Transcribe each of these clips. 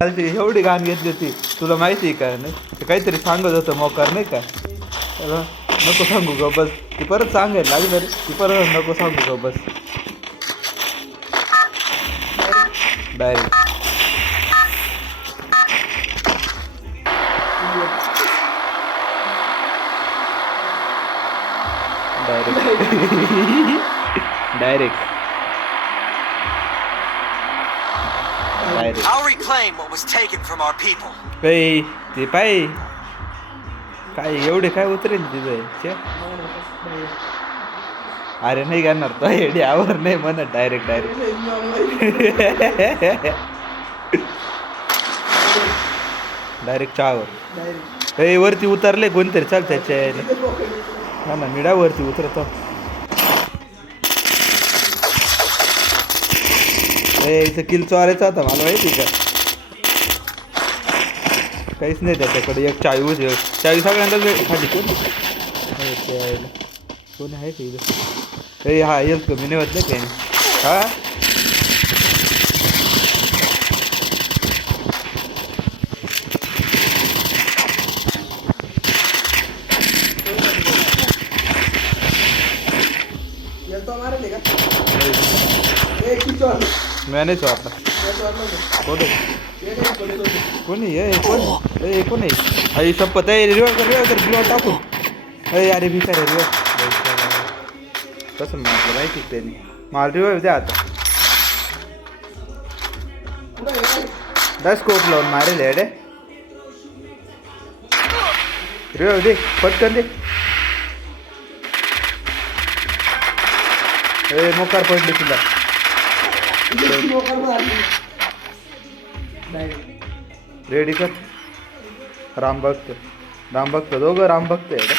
एवढी घाण घेतली होती तुला माहिती आहे का? नाही काहीतरी सांगत होतं मोकार नाही का? नको सांगू ग बस. ती परत सांगायला लागलं रे. ती परत नको सांगू ग बस. Direct direct I'll reclaim what was taken from our people. काही ते पाय काय एवढे काय उतरेल तिथे. अरे नाही करणार तो एडी आवर नाही म्हणत डायरेक्ट डायरेक्ट चहावर. ए वरती उतरले कोणतरी चाल त्याच्या ना मिडा वरती उतरतो. इथं किल चोरायचा होता मला माहिती का? काहीच नाही त्याच्याकडे. एक चावी सगळ्यांना खाली कोण कोण आहे का इथं? ए हा येत कमी नाही होत नाही काही. हा मैंने चोरला कोणी कोण आहे? आई शपथ आहे. रिवर टाकून. अरे भिकार आहे रिवर. कसं म्हटलं माहिती त्यांनी मला रिवर द्या आता. स्कोप लावून मारेल अडे. रिवर दे पटकन दे. मोकार पडली तुला. रेडी कर. राम भक्त दोघं राम भक्त आहे का?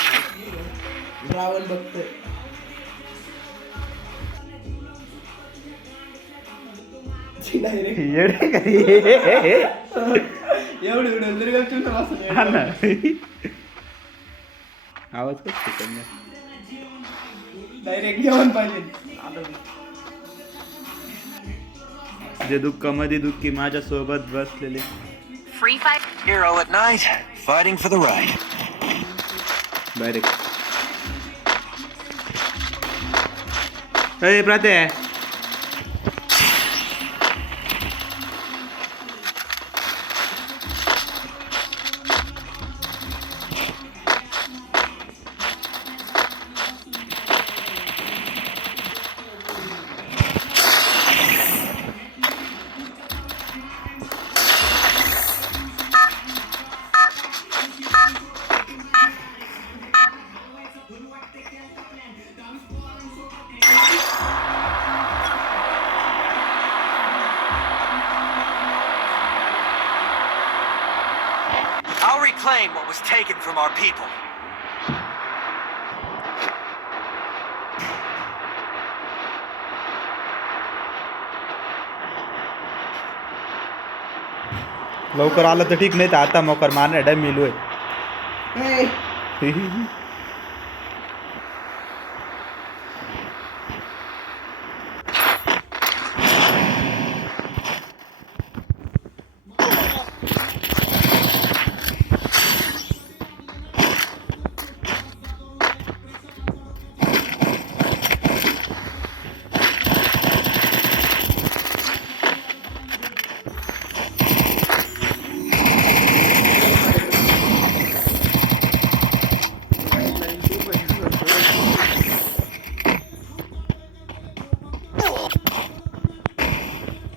रावण भक्त. येडे का आवाज कसं डायरेक्ट जेवण पाहिजे. जे दुःखामध्ये दुःखी माझ्या सोबत बसलेले. Free fight. Hero at night, fighting for the right. Direct प्राते I'll reclaim what was taken from our people. लवकर आलं तर ठीक नाही तर आता मोकर मारणार डा मिलू आहे.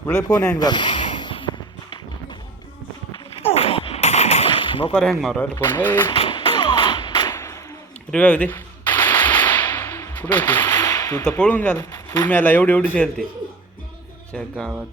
पुढे फोन हँग झाला. मोकर हँग मारू फोन. रिवाईव दे. कुठे होती तू तर पळून गेला. तू मला एवढी खेळते गावात.